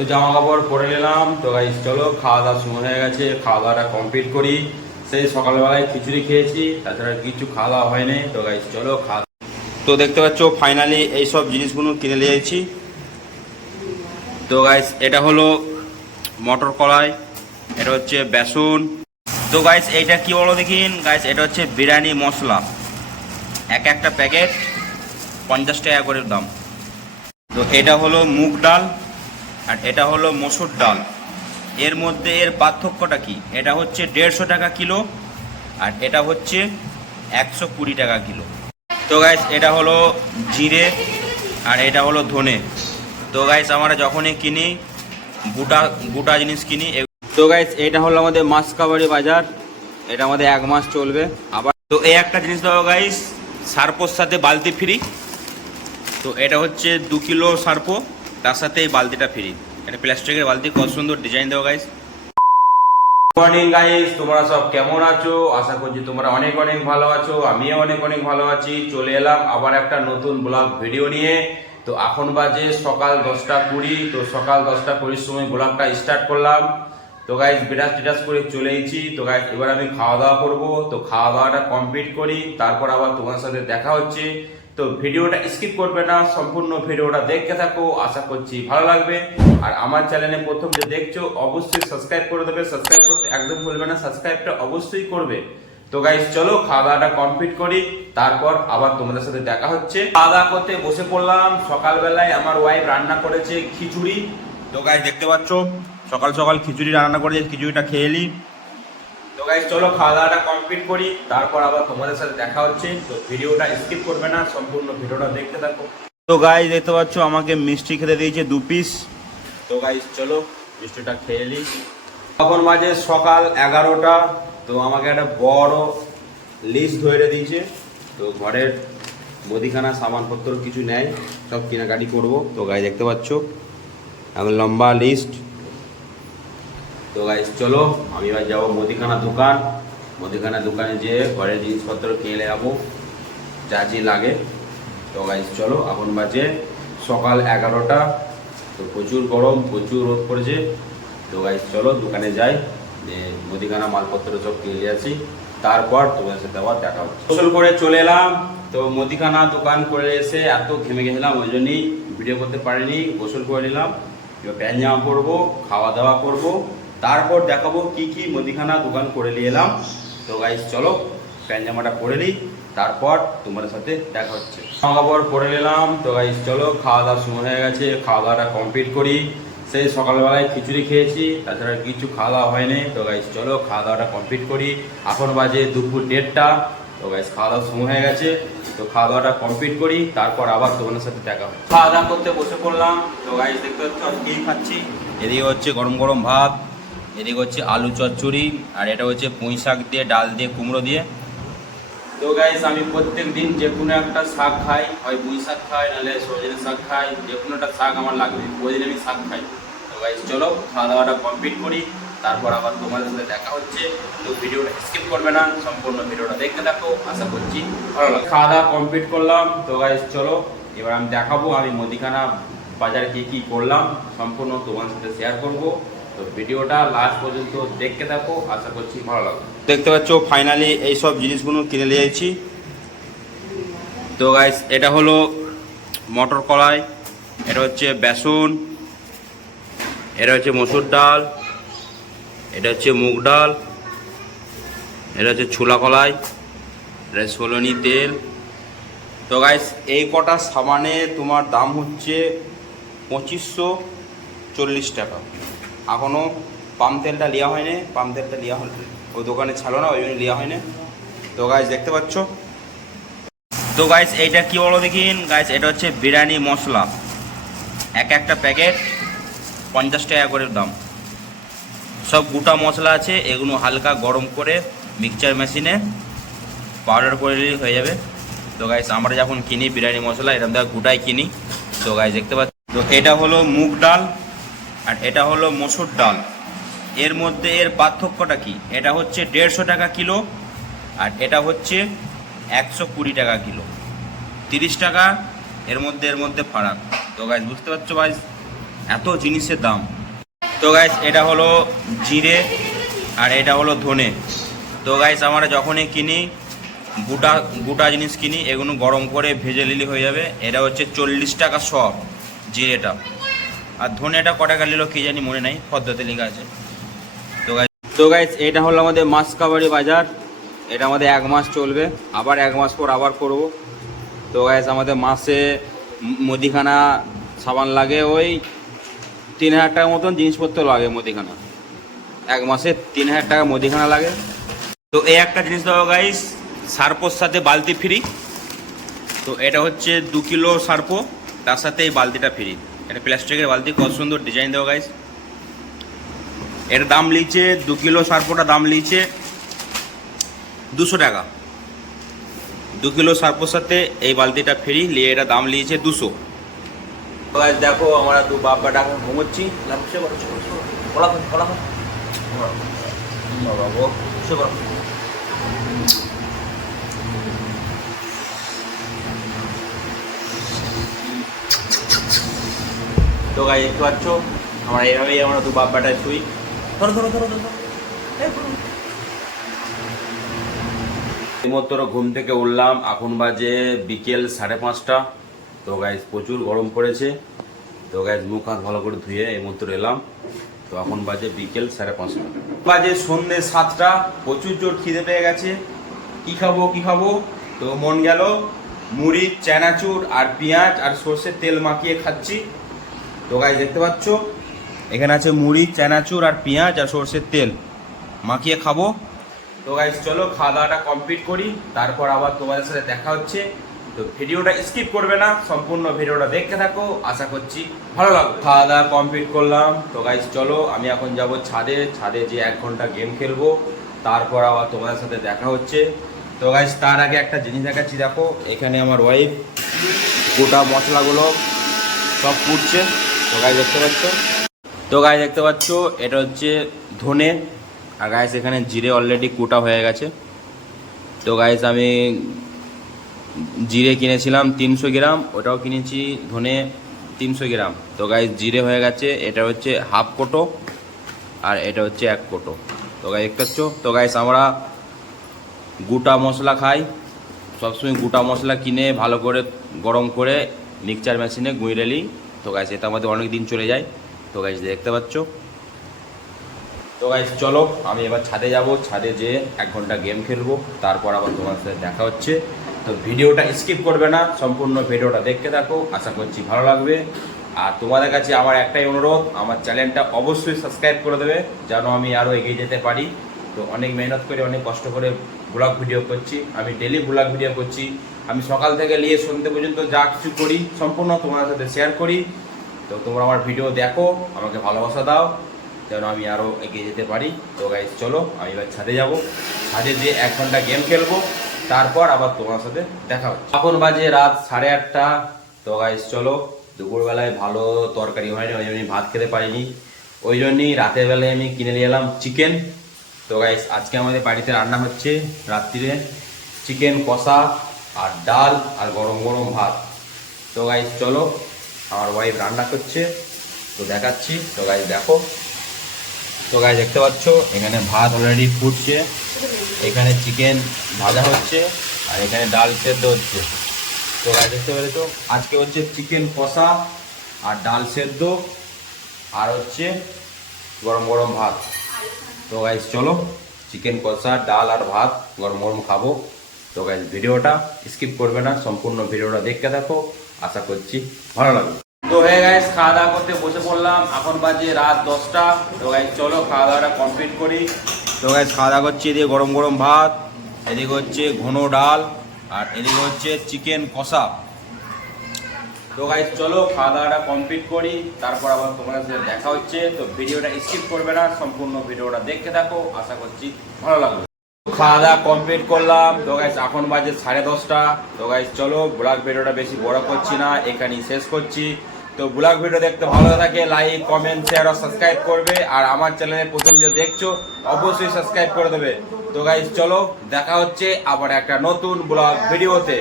তো জামা কাপড় পরে নিলাম। তো গাইস চলো খাওয়া দাওয়া সময় হয়ে গেছে। খাওয়া দাওয়াটা কমপ্লিট করি। সেই সকালবেলায় খিচুড়ি খেয়েছি, তাছাড়া কিছু খাওয়া দাওয়া হয়নি। তো গাইস চলো খাওয়া তো দেখতে পাচ্ছ ফাইনালি এই সব জিনিসগুলো কিনে নিয়েছি তো গাইস এটা হলো মটর কলাই, এটা হচ্ছে বেসন। তো গাইস এইটা কি বলো দেখিন গাইস এটা হচ্ছে বিরিয়ানি মশলা। এক একটা প্যাকেট পঞ্চাশ টাকা করে দাম। তো এটা হলো মুগ ডাল। আর এটা হলো মসুর ডাল। এর মধ্যে এর পার্থক্যটা কি? এটা হচ্ছে দেড়শো টাকা কিলো আর এটা হচ্ছে একশো কুড়ি টাকা কিলো। তো গাইস এটা হলো জিরে আর এটা হলো ধনে। তো গাইস আমরা যখনই কিনি, গোটা গোটা জিনিস কিনি তো গাইস এটা হলো আমাদের মাসকাবাড়ি বাজার। এটা আমাদের এক মাস চলবে। আবার তো এই একটা জিনিস দেবো গাইস সার্পোর সাথে বালতি ফ্রি তো এটা হচ্ছে দু কিলো সার্পো। তার সাথে এই বালতিটা ফ্রি। এটা প্লাস্টিকের বালতি, কত সুন্দর ডিজাইন দেওয়া গাইস মর্নিং গাইস তোমরা সব কেমন আছো? আশা করছি তোমরা অনেক অনেক ভালো আছো, আমিও অনেক অনেক ভালো আছি। চলে এলাম আবার একটা নতুন ব্লগ ভিডিও নিয়ে। তো এখন বাজে সকাল দশটা কুড়ি, তো সকাল দশটা কুড়ির সময় ব্লগটা স্টার্ট করলাম। তো গাইস বিরাট টিটাস করে চলে এসেছি। তো গাইস এবার আমি খাওয়া দাওয়া করব। তো খাওয়া দাওয়াটা কমপ্লিট করি, তারপর আবার তোমার সাথে দেখা হচ্ছে। তো ভিডিওটা স্কিপ করবে না, সম্পূর্ণ ভিডিওটা দেখতে থাকো, আশা করছি ভালো লাগবে। আর আমার চ্যানেলে প্রথম যে দেখছ, অবশ্যই সাবস্ক্রাইব করে দেবে। সাবস্ক্রাইব করতে একদম ভুলবে না, সাবস্ক্রাইবটা অবশ্যই করবে। তো গাইস চলো খাওয়া দাওয়াটা কমপ্লিট করি, তারপর আবার তোমাদের সাথে দেখা হচ্ছে। খাওয়া দাওয়া করতে বসে পড়লাম, সকালবেলায় আমার ওয়াইফ রান্না করেছে খিচুড়ি। তো গাইস দেখতে পাচ্ছো, সকাল সকাল খিচুড়ি রান্না করেছে, খিচুড়িটা খেয়ে নিই তো গাইস চলো খাওয়া দাওয়াটা কমপ্লিট করি, তারপর আবার তোমাদের সাথে দেখা হচ্ছে। তো ভিডিওটা স্কিপ করবে না, সম্পূর্ণ ভিডিওটা দেখতে থাকো। তো গাইস দেখতে পাচ্ছ, আমাকে মিষ্টি খেতে দিয়েছে দু পিস তো গাইস চলো মিষ্টিটা খেয়ে নিই তখন মাঝে সকাল এগারোটা, তো আমাকে একটা বড় লিস্ট ধরে দিয়েছে। তো ঘরের মুদিখানা, সামানপত্র কিছু নেয় সব কেনাকাটি করব। তো গাই দেখতে পাচ্ছ এখন লম্বা লিস্ট তো গাইস চলো, আমি এবার যাব মুদিখানা দোকান। মুদিখানা দোকানে যেয়ে ঘরের জিনিসপত্র কিনে যাব, যা যা লাগে। তো গাইস চলো, এখন বাজে সকাল এগারোটা। তো প্রচুর গরম, প্রচুর রোদ পড়েছে। তো গাইস চলো, দোকানে যাই যে মুদিখানা মালপত্র সব কিনে আছি তারপর তোমার সাথে আবার দেখা হচ্ছে। গোসল করে চলে এলাম। তো মুদিখানা দোকান করে এসে এত ঘেমে গেছিলাম, ওই জন্যই ভিডিও করতে পারিনি, গোসল করে নিলাম। এবার প্যান্ট জামা পরবো, খাওয়া দাওয়া করব। তারপর দেখাবো কি কি মুদিখানা দোকান করে নিয়ে এলাম। তো গাইস চলো, প্যান্ট জামাটা পরে নিই, তারপর তোমাদের সাথে দেখা হচ্ছে। কাপড় পরে নিলাম, তো গাইস চলো, খাওয়া দাওয়ার সময় হয়ে গেছে, খাওয়া দাওয়াটা কমপ্লিট করি। সেই সকালবেলায় খিচুড়ি খেয়েছি, তাছাড়া কিছু খাওয়া দাওয়া হয়নি। তো গাইস চলো, খাওয়া দাওয়াটা কমপ্লিট করি। এখন বাজে দুপুর দেড়টা, তো গাইস খাওয়া দাওয়ার সময় হয়ে গেছে। তো খাওয়া দাওয়াটা কমপ্লিট করি, তারপর আবার তোমাদের সাথে দেখা হবে। খাওয়া দাওয়া করতে বসে পড়লাম, তো গাইস দেখতে পাচ্ছ কি খাচ্ছি? এদিকে হচ্ছে গরম গরম ভাত এদিকে হচ্ছে আলু চচ্চড়ি, আর এটা হচ্ছে পুঁই শাক দিয়ে, ডাল দিয়ে, কুমড়ো দিয়ে। তো গাইস আমি প্রত্যেক দিন যে কোনো একটা শাক খাই, হয় পুঁই শাক খাই, নাহলে সজনে শাক খাই, যে কোনো একটা শাক আমার লাগবে, প্রতিদিন আমি শাক খাই। তো গাইস চলো খাওয়া দাওয়াটা কমপ্লিট করি, তারপর আবার তোমাদের সাথে দেখা হচ্ছে। তো ভিডিওটা স্কিপ করবে না, সম্পূর্ণ ভিডিওটা দেখতে থাকো, আশা করছি ভালো লাগে খাওয়া দাওয়া কমপ্লিট করলাম। তো গাইস চলো, এবার আমি দেখাবো, আমি মুদিখানা বাজারে কি কি করলাম, সম্পূর্ণ তোমার সাথে শেয়ার করব। তো ভিডিওটা লাস্ট পর্যন্ত দেখতে থাকো, আশা করছি ভালো লাগবে। দেখতে পাচ্ছ ফাইনালি এই সব জিনিসগুলো কিনে নিয়েছি তো গাইস এটা হলো মটর কলাই, এটা হচ্ছে বেসন, এটা হচ্ছে মসুর ডাল, এটা হচ্ছে মুগ ডাল, এটা হচ্ছে ছোলা কলাই, এটা সোলনি তেল। তো গাইস এই কটা সামানে তোমার দাম হচ্ছে পঁচিশশো চল্লিশ টাকা। এখনও পাম তেলটা নেওয়া হয়নি পাম তেলটা নেওয়া হল, ওই দোকানে ছাড়ো না, ওই জন্য নেওয়া হয়নি। তো গাইস দেখতে পাচ্ছ? তো গাইস এইটা কি বলো দেখিন গাইস এটা হচ্ছে বিরিয়ানি মশলা। এক একটা প্যাকেট পঞ্চাশ টাকা করে দাম। সব গোটা মশলা আছে, এগুলো হালকা গরম করে মিক্সচার মেশিনে পাউডার করে হয়ে যাবে। তো গাইস আমরা যখন কিনি বিরিয়ানি মশলা, এরকম দেখা গোটাই কিনি। তো গাইস দেখতে পাচ্ছি? তো এটা হলো মুগ ডাল। আর এটা হলো মসুর ডাল। এর মধ্যে এর পার্থক্যটা কি? এটা হচ্ছে দেড়শো টাকা কিলো আর এটা হচ্ছে একশো কুড়ি টাকা কিলো। তিরিশ টাকা, এর মধ্যে এর মধ্যে ফারাক। তো গাইজ বুঝতে পারছ ভাই এত জিনিসের দাম। তো গাইস এটা হলো জিরে আর এটা হলো ধনে। তো গাইস আমরা যখনই কিনি, গোটা গোটা জিনিস কিনি, এগুলো গরম করে ভেজে নিলে হয়ে যাবে। এটা হচ্ছে চল্লিশ টাকা শ জিরেটা। আর ধনেটা ক টাকা নিল কি জানি মনে নাই পদ্ধতি লেখা আছে। তো গাইস তো গাইস এটা হলো আমাদের মাসকাবাড়ি বাজার। এটা আমাদের এক মাস চলবে, আবার এক মাস পর আবার করব। তো গাইস আমাদের মাসে মুদিখানা সাবান লাগে ওই তিন হাজার টাকার মতন, জিনিসপত্র লাগে মুদিখানা। এক মাসে তিন হাজার টাকা মুদিখানা লাগে। তো এই একটা জিনিস দেবো গাইস সার্পোর সাথে বালতি ফ্রি তো এটা হচ্ছে দু কিলো সার্পো, তার সাথে এই বালতিটা ফ্রি এটা প্লাস্টিকের বালতি কত সুন্দর ডিজাইন দেওয়া গাইস এর দাম লিচে দু কিলো সার্পোটা দাম লিচে দুশো টাকা। দু কিলো সার্পোর সাথে এই বালতিটা ফ্রি নিয়ে এটা দাম লিয়েছে দুশো। দেখো আমরা দু বাপ্পা টাকা ঘুমোচ্ছি। বাবা তো গাই দেখতে পাচ্ছ? আমরা এইভাবেই আমরা দু বাপ্পাটায় শুই। ধরো ধরো ধরো ধরো। এই এইমাত্র ঘুম থেকে উঠলাম, এখন বাজে বিকেল সাড়ে পাঁচটা। তো গাইজ প্রচুর গরম পড়েছে। তো গাইজ মুখ হাত ভালো করে ধুয়ে এইমাত্র এলাম। তো এখন বাজে বিকেল সাড়ে পাঁচটা। বাজে সন্ধ্যে সাতটা, প্রচুর জোর খিদে পেয়ে গেছে। কি খাব কি খাব? তো মন গেল, মুড়ি, চানাচুর আর পেঁয়াজ আর সর্ষের তেল মাখিয়ে খাচ্ছি। তো গাইজ দেখতে পাচ্ছ? এখানে আছে মুড়ি, চানাচুর আর পেঁয়াজ আর সর্ষের তেল। মাখিয়ে খাব। তো গাইজ চলো খাওয়া দাওয়াটা কমপ্লিট করি। তারপর আবার তোমাদের সাথে দেখা হচ্ছে। তো ভিডিওটা স্কিপ করবে না, সম্পূর্ণ ভিডিওটা দেখতে থাকো। আশা করছি ভালো লাগবে। খাওয়া দাওয়া কমপ্লিট করলাম। তো গাইজ চলো, আমি এখন যাব ছাদে। ছাদে যে এক ঘণ্টা গেম খেলব। তারপর আবার তোমাদের সাথে দেখা হচ্ছে। তো গাইজ তার আগে একটা জিনিস দেখাচ্ছি, দেখো। এখানে আমার ওয়াইফ গোটা মশলাগুলো সব কুটছে তো গাইজ দেখতে পাচ্ছ? তো গায়ে দেখতে পাচ্ছ, এটা হচ্ছে ধনে। আর গাইস এখানে জিরে অলরেডি কুটা হয়ে গেছে। তো গাইস আমি জিরে কিনেছিলাম তিনশো গ্রাম, ওটাও কিনেছি ধনে তিনশো গ্রাম। তো গাইস জিরে হয়ে গেছে, এটা হচ্ছে হাফ কোটো, আর এটা হচ্ছে এক কোটো। তো গাই দেখতে পাচ্ছ? তো গাইস আমরা গোটা মশলা খাই। সবসময় গোটা মশলা কিনে, ভালো করে গরম করে মিক্সচার মেশিনে গুঁড়ে নিই। তো গাইস এটা আমাদের অনেক দিন চলে যায়। তো গাইস দেখতে পাচ্ছ? তো গাইস চলো, আমি এবার ছাদে যাব। ছাদে যেয়ে এক ঘণ্টা গেম খেলব। তারপর আবার তোমার সাথে দেখা হচ্ছে। তো ভিডিওটা স্কিপ করবে না। সম্পূর্ণ ভিডিওটা দেখতে থাকো। আশা করছি ভালো লাগবে। আর তোমাদের কাছে আমার একটাই অনুরোধ, আমার চ্যানেলটা অবশ্যই সাবস্ক্রাইব করে দেবে, যেন আমি আরও এগিয়ে যেতে পারি। তো অনেক মেহনত করে, অনেক কষ্ট করে ব্লগ ভিডিও করছি। আমি ডেলি ব্লগ ভিডিও করছি। আমি সকাল থেকে নিয়ে সন্ধ্যে পর্যন্ত যা কিছু করি সম্পূর্ণ তোমার সাথে শেয়ার করি। তো তোমরা আমার ভিডিও দেখো, আমাকে ভালোবাসা দাও, যেন আমি আরও এগিয়ে যেতে পারি। তো গাইজ চলো, আমি এবার ছাদে যাব। ছাদে দিয়ে এক ঘণ্টা গেম খেলব। তারপর আবার তোমার সাথে দেখা হচ্ছে। এখন বাজে রাত সাড়ে আটটা। তো গাইজ চলো, দুপুরবেলায় ভালো তরকারি হয়নি, ওই জন্যই ভাত খেতে পারিনি। ওই জন্যই রাতের বেলায় আমি কিনে নিয়ে এলাম চিকেন তো গাইজ আজকে আমাদের বাড়িতে রান্না হচ্ছে রাত্রিরে চিকেন কষা আর ডাল আর গরম গরম ভাত। তো গাইজ চলো, আমার ওয়াইফ রান্না করছে, তো দেখাচ্ছি। তো গাইজ দেখো। তো গাই দেখতে পাচ্ছ, এখানে ভাত অলরেডি ফুটছে, এখানে চিকেন ভাজা হচ্ছে আর এখানে ডাল সেদ্ধ হচ্ছে। তো গাই দেখতে পেরেছ আজকে হচ্ছে চিকেন কষা আর ডাল সেদ্ধ আর হচ্ছে গরম গরম ভাত। তো গাইজ চলো চিকেন কষা, ডাল আর ভাত, গরম গরম খাব। তো গাইজ ভিডিওটা স্কিপ করবে না, সম্পূর্ণ ভিডিওটা দেখতে থাকো। আশা করছি ভালো লাগবে। তো হয়ে গাইজ খাওয়া দাওয়া করতে বসে পড়লাম, এখন বাজে রাত দশটা। তো গাইজ চলো, খাওয়া দাওয়াটা কমপ্লিট করি। তো গাইজ খাওয়া দাওয়া করছি, এদিকে গরম গরম ভাত, এদিকে হচ্ছে ঘন ডাল, আর এদিকে হচ্ছে চিকেন কষা। তো গাইজ চলো খাওয়া দাওয়াটা কমপ্লিট করি, তারপর আবার তোমাদের সাথে দেখা হচ্ছে। তো ভিডিওটা স্কিপ করবে না, সম্পূর্ণ ভিডিওটা দেখতে থাকো, আশা করছি ভালো লাগবে। খাওয়া দাওয়া কমপ্লিট করলাম, তো গাইজ এখন বাজে সাড়ে দশটা। তো গাইজ চলো ব্লগ ভিডিওটা বেশি বড় করছি না, এখানেই শেষ করছি। তো ব্লগ ভিডিও দেখতে ভালো থাকে লাইক কমেন্ট শেয়ার আর সাবস্ক্রাইব করবে। আর আমার চ্যানেলে প্রথম যে দেখছ, অবশ্যই সাবস্ক্রাইব করে দেবে। তো গাইজ চলো দেখা হচ্ছে আবার একটা নতুন ব্লগ ভিডিওতে।